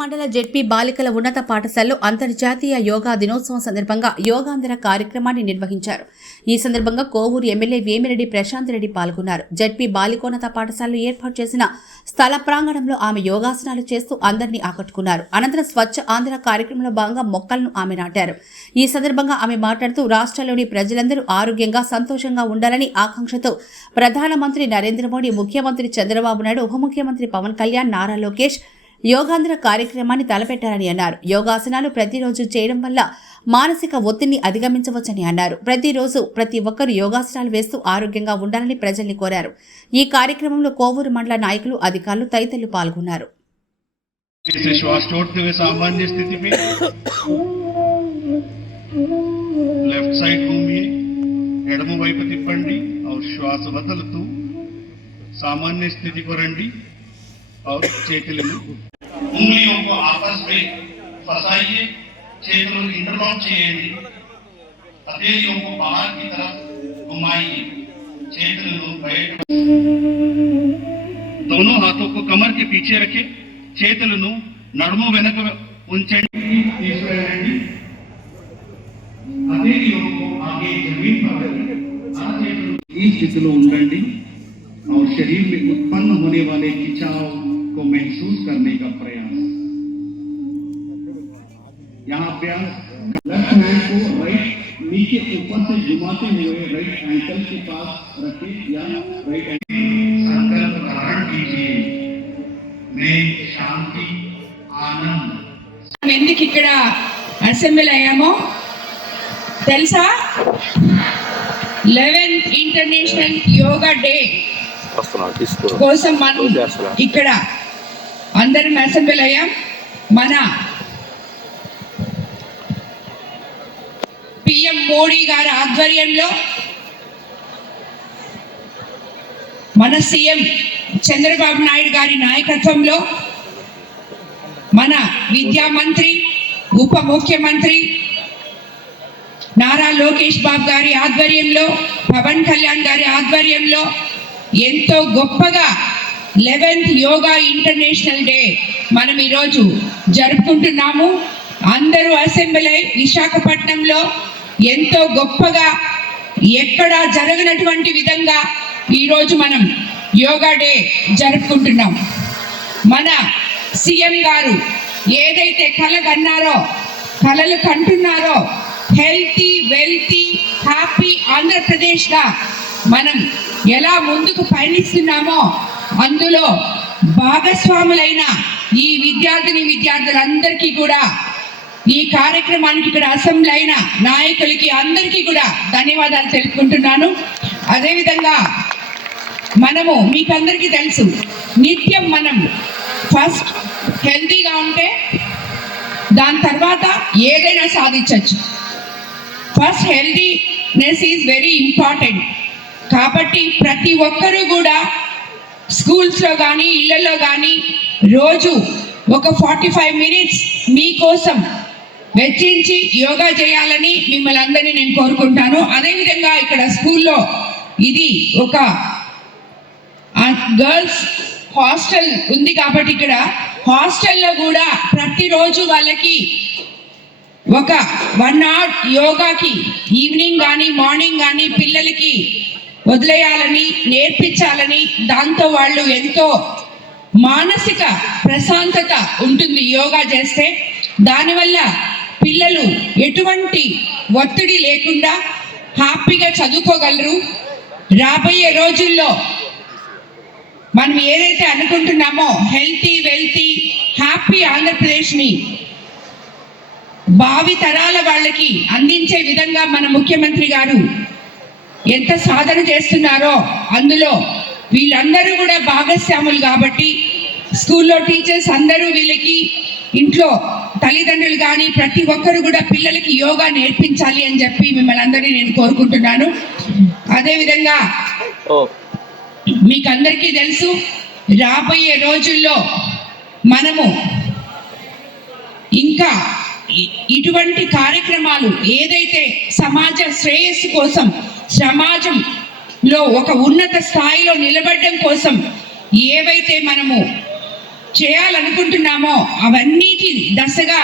మండల జెడ్పీ బాలికల ఉన్నత పాఠశాలలో అంతర్జాతీయ యోగా దినోత్సవం సందర్భంగా యోగాంధ్ర కార్యక్రమాన్ని నిర్వహించారు. ఈ సందర్భంగా కోవూరు ఎమ్మెల్యే వేమిరెడ్డి ప్రశాంత్ రెడ్డి పాల్గొన్నారు. జెడ్పీ బాలికోన్నత పాఠశాలలో ఏర్పాటు చేసిన స్థల ప్రాంగణంలో ఆమె యోగాసనాలు చేస్తూ అందరినీ ఆకట్టుకున్నారు. అనంతరం స్వచ్ఛ ఆంధ్ర కార్యక్రమంలో భాగంగా మొక్కలను ఆమె నాటారు. ఈ సందర్భంగా ఆమె మాట్లాడుతూ రాష్ట్రంలోని ప్రజలందరూ ఆరోగ్యంగా సంతోషంగా ఉండాలని ఆకాంక్షతో ప్రధానమంత్రి నరేంద్ర మోడీ ముఖ్యమంత్రి చంద్రబాబు నాయుడు ఉప ముఖ్యమంత్రి పవన్ కళ్యాణ్ నారా లోకేష్ యోగాంధ్ర కార్యక్రమాన్ని తలపెట్టారని అన్నారు. యోగాసనాలు ప్రతిరోజు చేయడం వల్ల మానసిక ఒత్తిడిని అధిగమించవచ్చని అన్నారు. ప్రతిరోజు ప్రతి ఒక్కరూ యోగాసనాలు వేస్తూ ఆరోగ్యంగా ఉండాలని ప్రజల్ని కోరారు. ఈ కార్యక్రమంలో కోవూరు మండల నాయకులు అధికారులు తదితరులు పాల్గొన్నారు. సామాన్య స్థితికి రండి చేతులను ఉంగళియొక్క ఆపస్ పై ఫసాయి చేతులు ఇంటర్లాక్ చేయండి. అదే యొక్క బాహార్కి తరఫ్ గుమాయి చేతులు బయట దోనో హాతో కో కమర్కి పీచే రఖే చేతులను నడుము వెనక ఉంచండి తీసుకురండి. అదే యొక్క ఆగే జమీన్ పర ఆ చేతులు ఈ స్థితిలో ఉండండి. ఔర్ శరీర్ మే ఉత్పన్న హోనే వాలే కిచావ్ को महसूस करने का प्रयास यहाँ अभ्यास लेफ्ट हैंड को राइट नीचे ऊपर से घुमाते हुए राइट एंकल के पास रखें या राइट संकल्प धारण कीजिए मैं शांति आनंद మనం ఎందుకు ఇక్కడ అసెంబ్లీ అయ్యామో తెలుసా లెవెన్త్ ఇంటర్నేషనల్ యోగా డే వస్తున్నాను తీసుకో కోసం మనం రోజు చేస్తారా? ఇక్కడ అందరం అసెంబ్లీ అయ్యాం మన పిఎం మోడీ గారి ఆధ్వర్యంలో మన సీఎం చంద్రబాబు నాయుడు గారి నాయకత్వంలో మన విద్యా మంత్రి ఉప ముఖ్యమంత్రి నారా లోకేష్ బాబు గారి ఆధ్వర్యంలో పవన్ కళ్యాణ్ గారి ఆధ్వర్యంలో ఎంతో గొప్పగా లెవెన్త్ యోగా ఇంటర్నేషనల్ డే మనం ఈరోజు జరుపుకుంటున్నాము. అందరూ అసెంబ్లీ అయి విశాఖపట్నంలో ఎంతో గొప్పగా ఎక్కడ జరగనటువంటి విధంగా ఈరోజు మనం యోగా డే జరుపుకుంటున్నాం. మన సీఎం గారు ఏదైతే కల కన్నారో కలలు కంటున్నారో హెల్తీ వెల్తీ హ్యాపీ ఆంధ్రప్రదేశ్గా మనం ఎలా ముందుకు పయనిస్తున్నామో అందులో భాగస్వాములైన ఈ విద్యార్థిని విద్యార్థులందరికీ కూడా ఈ కార్యక్రమానికి ఇక్కడ అసెంబ్లీ అయిన నాయకులకి అందరికీ కూడా ధన్యవాదాలు తెలుపుకుంటున్నాను. అదేవిధంగా మనము మీకందరికీ తెలుసు నిత్యం మనం ఫస్ట్ హెల్తీగా ఉంటే దాని తర్వాత ఏదైనా సాధించవచ్చు first healthiness is very important కాబట్టి ప్రతి ఒక్కరూ కూడా స్కూల్స్లో కానీ ఇళ్ళలో కానీ రోజు ఒక ఫార్టీ ఫైవ్ మినిట్స్ మీకోసం వెచ్చించి యోగా చేయాలని మిమ్మల్ని అందరినీ నేను కోరుకుంటాను. అదేవిధంగా ఇక్కడ స్కూల్లో ఇది ఒక గర్ల్స్ హాస్టల్ ఉంది కాబట్టి ఇక్కడ హాస్టల్లో కూడా ప్రతిరోజు వాళ్ళకి ఒక వన్ అవర్ యోగాకి ఈవినింగ్ కానీ మార్నింగ్ కానీ పిల్లలకి వదిలేయాలని నేర్పించాలని దాంతో వాళ్ళు ఎంతో మానసిక ప్రశాంతత ఉంటుంది యోగా చేస్తే. దానివల్ల పిల్లలు ఎటువంటి ఒత్తిడి లేకుండా హ్యాపీగా చదువుకోగలరు. రాబోయే రోజుల్లో మనం ఏదైతే అనుకుంటున్నామో హెల్తీ వెల్తీ హ్యాపీ ఆంధ్రప్రదేశ్ని భావి తరాల వాళ్ళకి అందించే విధంగా మన ముఖ్యమంత్రి గారు ఎంత సాధన చేస్తున్నారో అందులో వీళ్ళందరూ కూడా భాగస్వాములు కాబట్టి స్కూల్లో టీచర్స్ అందరూ వీళ్ళకి ఇంట్లో తల్లిదండ్రులు కానీ ప్రతి ఒక్కరు కూడా పిల్లలకి యోగా నేర్పించాలి అని చెప్పి మిమ్మల్ని అందరినీ నేను కోరుకుంటున్నాను. అదేవిధంగా మీకు అందరికీ తెలుసు రాబోయే రోజుల్లో మనము ఇంకా ఇటువంటి కార్యక్రమాలు ఏదైతే సమాజ శ్రేయస్సు కోసం సమాజంలో ఒక ఉన్నత స్థాయిలో నిలబడడం కోసం ఏవైతే మనము చేయాలనుకుంటున్నామో అవన్నిటి దశగా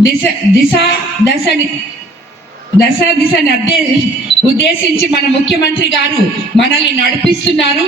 దిశ దిశ దశని దశ దిశ నిర్దే ఉద్దేశించి మన ముఖ్యమంత్రి గారు మనల్ని నడిపిస్తున్నారు.